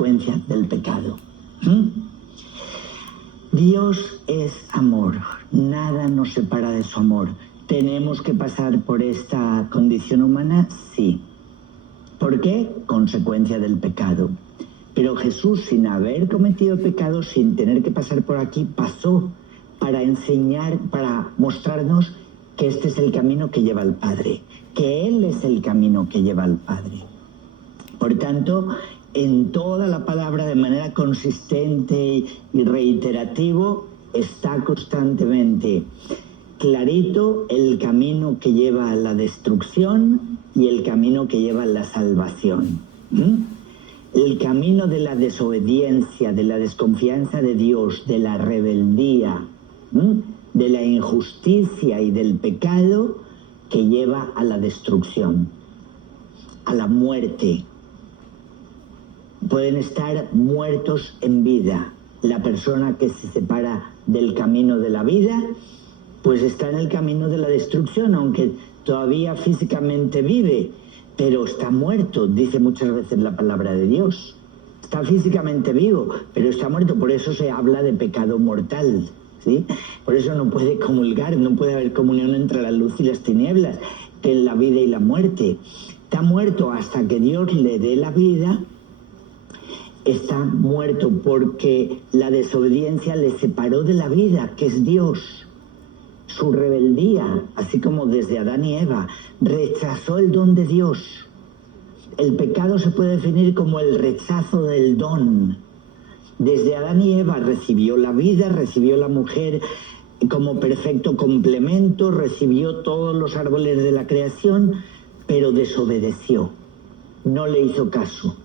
consecuencia del pecado. Dios es amor, nada nos separa de su amor. ¿Tenemos que pasar por esta condición humana? Sí. ¿Por qué? Consecuencia del pecado. Pero Jesús, sin haber cometido pecado, sin tener que pasar por aquí, pasó para enseñar, para mostrarnos que este es el camino que lleva al Padre, que Él es el camino que lleva al Padre. Por tanto, en toda la palabra, de manera consistente y reiterativo, está constantemente clarito el camino que lleva a la destrucción y el camino que lleva a la salvación. El camino de la desobediencia, de la desconfianza de Dios, de la rebeldía, de la injusticia y del pecado que lleva a la destrucción, a la muerte. Pueden estar muertos en vida. La persona que se separa del camino de la vida, pues está en el camino de la destrucción, aunque todavía físicamente vive, pero está muerto, dice muchas veces la palabra de Dios. Está físicamente vivo, pero está muerto. Por eso se habla de pecado mortal, ¿sí? Por eso no puede comulgar, no puede haber comunión entre la luz y las tinieblas, entre la vida y la muerte. Está muerto hasta que Dios le dé la vida. Está muerto porque la desobediencia le separó de la vida, que es Dios. Su rebeldía, así como desde Adán y Eva, rechazó el don de Dios. El pecado se puede definir como el rechazo del don. Desde Adán y Eva recibió la vida, recibió la mujer como perfecto complemento, recibió todos los árboles de la creación, pero desobedeció, no le hizo caso,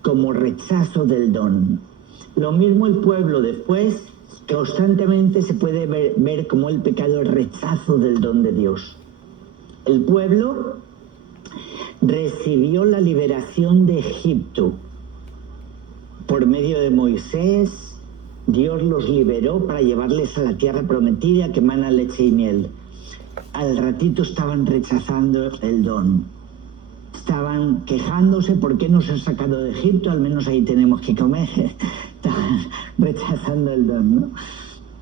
como rechazo del don. Lo mismo el pueblo después. Constantemente se puede ver como el pecado el rechazo del don de Dios. El pueblo recibió la liberación de Egipto. Por medio de Moisés, Dios los liberó para llevarles a la tierra prometida que mana leche y miel. Al ratito estaban rechazando el don. Estaban quejándose: ¿por qué nos has sacado de Egipto? Al menos ahí tenemos que comer. Estaban rechazando el don, ¿no?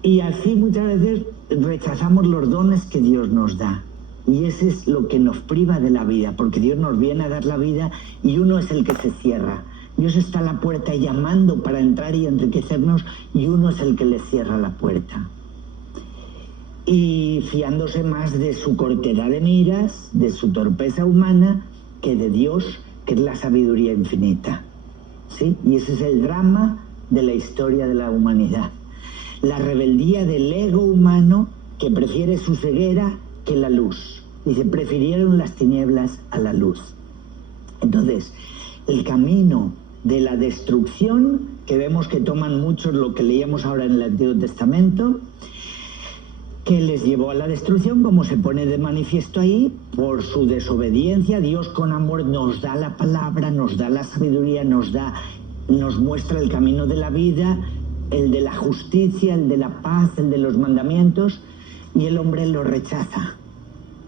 Y así muchas veces rechazamos los dones que Dios nos da. Y ese es lo que nos priva de la vida, porque Dios nos viene a dar la vida y uno es el que se cierra. Dios está a la puerta llamando para entrar y enriquecernos, y uno es el que le cierra la puerta. Y fiándose más de su cortedad de miras, de su torpeza humana, que de Dios, que es la sabiduría infinita. ¿Sí? Y ese es el drama de la historia de la humanidad. La rebeldía del ego humano, que prefiere su ceguera que la luz. Dice, prefirieron las tinieblas a la luz. Entonces, el camino de la destrucción, que vemos que toman muchos lo que leíamos ahora en el Antiguo Testamento, que les llevó a la destrucción, como se pone de manifiesto ahí, por su desobediencia. Dios con amor nos da la palabra, nos da la sabiduría, nos muestra el camino de la vida, el de la justicia, el de la paz, el de los mandamientos, y el hombre lo rechaza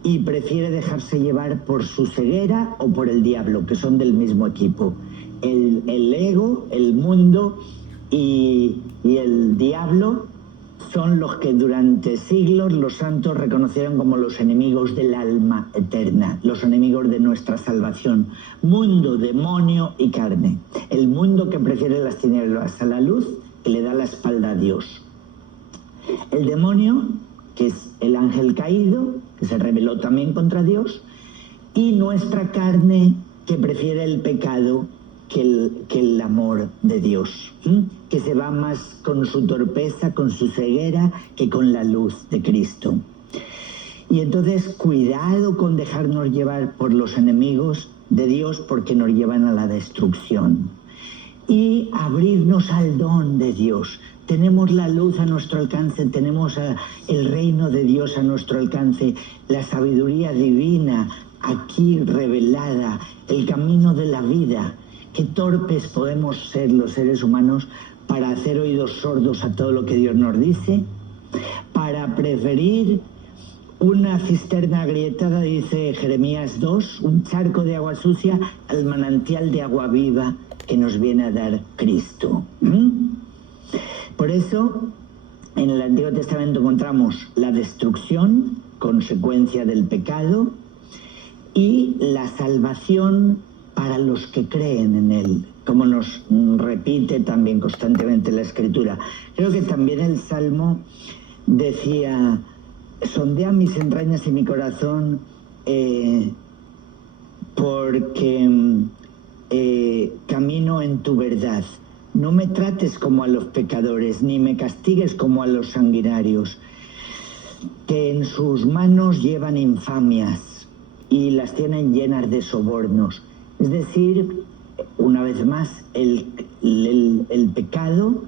y prefiere dejarse llevar por su ceguera o por el diablo, que son del mismo equipo. El ego, el mundo y el diablo son los que durante siglos los santos reconocieron como los enemigos del alma eterna, los enemigos de nuestra salvación. Mundo, demonio y carne. El mundo que prefiere las tinieblas a la luz, que le da la espalda a Dios. El demonio, que es el ángel caído, que se rebeló también contra Dios, y nuestra carne, que prefiere el pecado que el amor de Dios, que se va más con su torpeza, con su ceguera, que con la luz de Cristo. Y entonces, cuidado con dejarnos llevar por los enemigos de Dios, porque nos llevan a la destrucción. Y abrirnos al don de Dios. Tenemos la luz a nuestro alcance, tenemos el reino de Dios a nuestro alcance, la sabiduría divina aquí revelada, el camino de la vida. Qué torpes podemos ser los seres humanos para hacer oídos sordos a todo lo que Dios nos dice, para preferir una cisterna agrietada, dice Jeremías 2, un charco de agua sucia al manantial de agua viva que nos viene a dar Cristo. Por eso, en el Antiguo Testamento encontramos la destrucción, consecuencia del pecado, y la salvación para los que creen en él, como nos repite también constantemente la Escritura. Creo que también el Salmo decía: sondea mis entrañas y mi corazón, porque camino en tu verdad. No me trates como a los pecadores, ni me castigues como a los sanguinarios, que en sus manos llevan infamias y las tienen llenas de sobornos. Es decir, una vez más, el pecado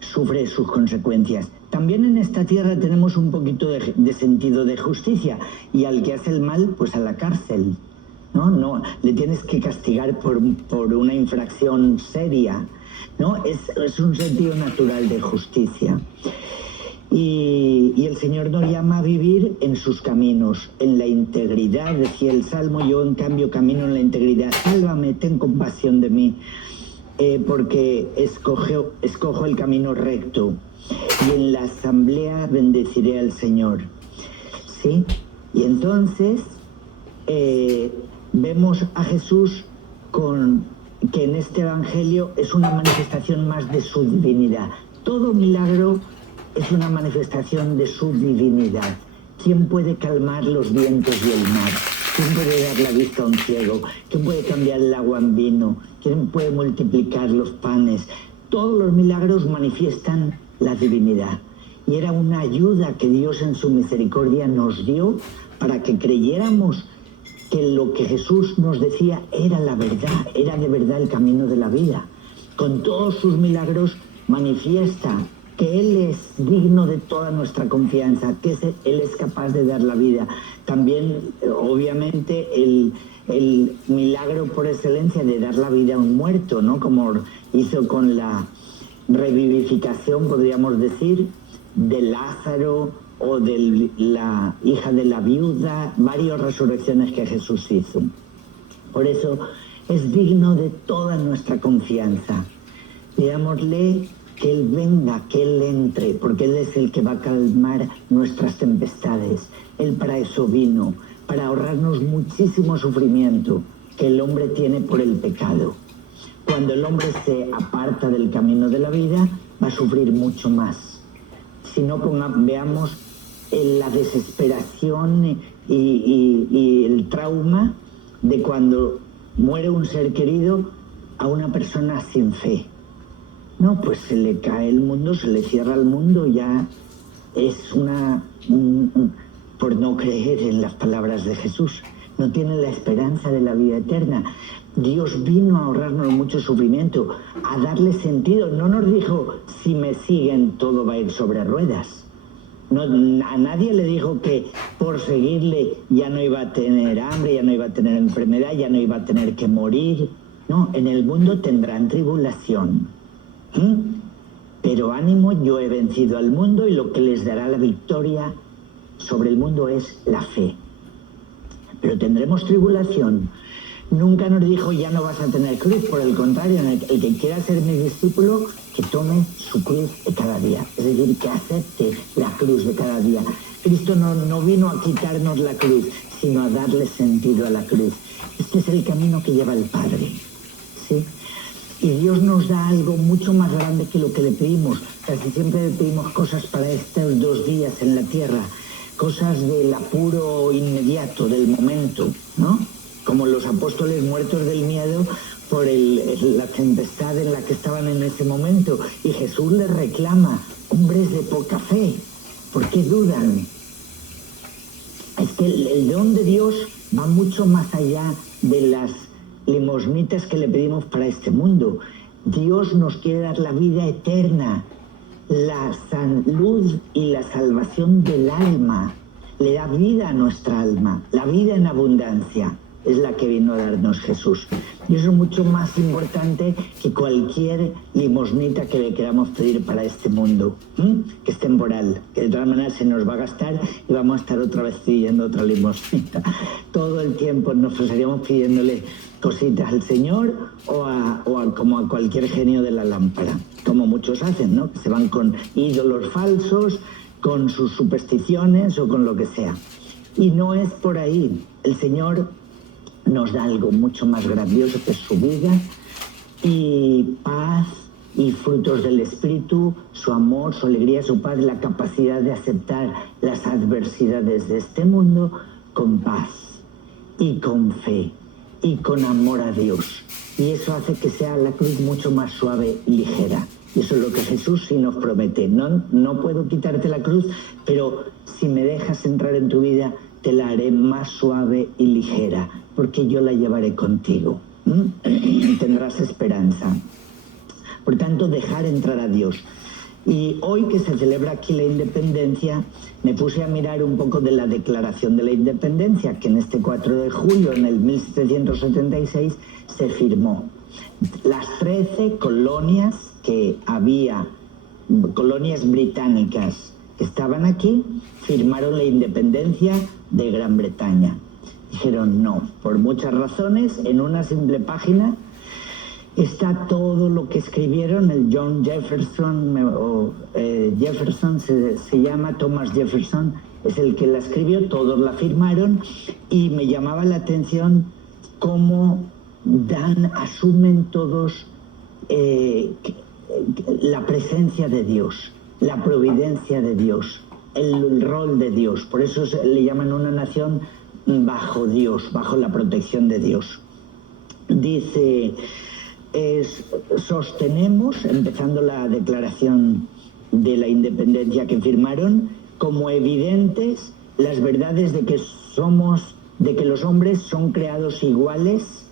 sufre sus consecuencias. También en esta tierra tenemos un poquito de sentido de justicia, y al que hace el mal, pues a la cárcel. No, le tienes que castigar por una infracción seria, ¿no? Es un sentido natural de justicia. Y el Señor nos llama a vivir en sus caminos, en la integridad. Decía el Salmo: yo en cambio camino en la integridad. Sálvame, ten compasión de mí, porque escojo el camino recto, y en la asamblea bendeciré al Señor. ¿Sí? Y entonces vemos a Jesús que en este Evangelio es una manifestación más de su divinidad. Todo milagro es una manifestación de su divinidad. ¿Quién puede calmar los vientos y el mar? ¿Quién puede dar la vista a un ciego? ¿Quién puede cambiar el agua en vino? ¿Quién puede multiplicar los panes? Todos los milagros manifiestan la divinidad. Y era una ayuda que Dios en su misericordia nos dio para que creyéramos que lo que Jesús nos decía era la verdad, era de verdad el camino de la vida. Con todos sus milagros manifiesta que Él es digno de toda nuestra confianza, que Él es capaz de dar la vida. También, obviamente, el milagro por excelencia de dar la vida a un muerto, ¿no? Como hizo con la revivificación, podríamos decir, de Lázaro o de la hija de la viuda, varias resurrecciones que Jesús hizo. Por eso es digno de toda nuestra confianza. Digámosle que Él venga, que Él entre, porque Él es el que va a calmar nuestras tempestades. Él para eso vino, para ahorrarnos muchísimo sufrimiento que el hombre tiene por el pecado. Cuando el hombre se aparta del camino de la vida, va a sufrir mucho más. Si no, veamos la desesperación y el trauma de cuando muere un ser querido a una persona sin fe. No, pues se le cae el mundo, se le cierra el mundo, ya es por no creer en las palabras de Jesús. No tiene la esperanza de la vida eterna. Dios vino a ahorrarnos mucho sufrimiento, a darle sentido. No nos dijo: si me siguen todo va a ir sobre ruedas. No, a nadie le dijo que por seguirle ya no iba a tener hambre, ya no iba a tener enfermedad, ya no iba a tener que morir. No, en el mundo tendrán tribulación. Pero ánimo, yo he vencido al mundo, y lo que les dará la victoria sobre el mundo es la fe. Pero tendremos tribulación. Nunca nos dijo: ya no vas a tener cruz. Por el contrario, el que quiera ser mi discípulo, que tome su cruz de cada día. Es decir, que acepte la cruz de cada día. Cristo no vino a quitarnos la cruz, sino a darle sentido a la cruz. Este es el camino que lleva el Padre, ¿sí? Y Dios nos da algo mucho más grande que lo que le pedimos. Casi siempre le pedimos cosas para estos 2 días en la tierra, cosas del apuro inmediato, del momento, ¿no? Como los apóstoles muertos del miedo por la tempestad en la que estaban en ese momento. Y Jesús les reclama: hombres de poca fe, ¿por qué dudan? Es que el don de Dios va mucho más allá de las limosnitas que le pedimos para este mundo. Dios nos quiere dar la vida eterna, la salud y la salvación del alma. Le da vida a nuestra alma, la vida en abundancia. es la que vino a darnos Jesús. Y eso es mucho más importante que cualquier limosnita que le queramos pedir para este mundo, que es temporal, que de todas maneras se nos va a gastar y vamos a estar otra vez pidiendo otra limosnita. Todo el tiempo nos pasaríamos pidiéndole cositas al Señor como a cualquier genio de la lámpara, como muchos hacen, ¿no? Que se van con ídolos falsos, con sus supersticiones o con lo que sea. Y no es por ahí. El Señor nos da algo mucho más grandioso, que es su vida y paz y frutos del Espíritu, su amor, su alegría, su paz, la capacidad de aceptar las adversidades de este mundo con paz y con fe y con amor a Dios. Y eso hace que sea la cruz mucho más suave y ligera. Y eso es lo que Jesús sí nos promete. No puedo quitarte la cruz, pero si me dejas entrar en tu vida, te la haré más suave y ligera, porque yo la llevaré contigo. Tendrás esperanza. Por tanto, dejar entrar a Dios. Y hoy que se celebra aquí la independencia, me puse a mirar un poco de la Declaración de la Independencia, que en este 4 de julio, en el 1776, se firmó. Las 13 colonias que había, colonias británicas que estaban aquí, firmaron la independencia de Gran Bretaña. Dijeron no, por muchas razones, en una simple página está todo lo que escribieron. El John Jefferson, Jefferson se llama Thomas Jefferson, es el que la escribió, todos la firmaron, y me llamaba la atención cómo asumen todos la presencia de Dios, la providencia de Dios, el rol de Dios. Por eso le llaman una nación bajo Dios, bajo la protección de Dios. Dice, sostenemos, empezando la declaración de la independencia que firmaron, como evidentes las verdades de que los hombres son creados iguales,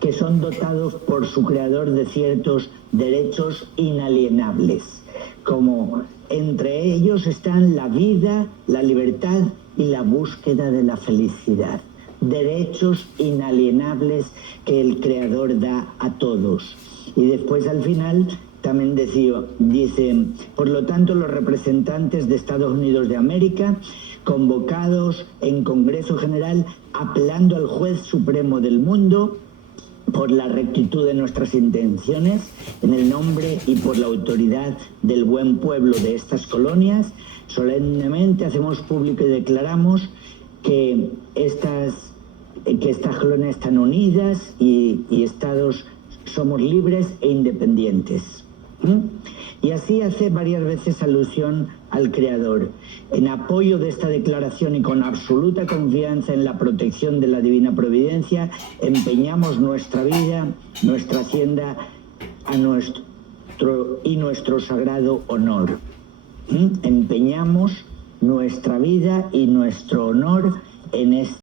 que son dotados por su creador de ciertos derechos inalienables, como entre ellos están la vida, la libertad y la búsqueda de la felicidad. Derechos inalienables que el Creador da a todos. Y después al final también dice, por lo tanto los representantes de Estados Unidos de América, convocados en Congreso General, apelando al Juez Supremo del mundo, por la rectitud de nuestras intenciones, en el nombre y por la autoridad del buen pueblo de estas colonias, solemnemente hacemos público y declaramos que estas colonias están unidas y estados somos libres e independientes. Y así hace varias veces alusión al Creador. En apoyo de esta declaración y con absoluta confianza en la protección de la Divina Providencia, empeñamos nuestra vida, nuestra hacienda y nuestro sagrado honor. Empeñamos nuestra vida y nuestro honor en este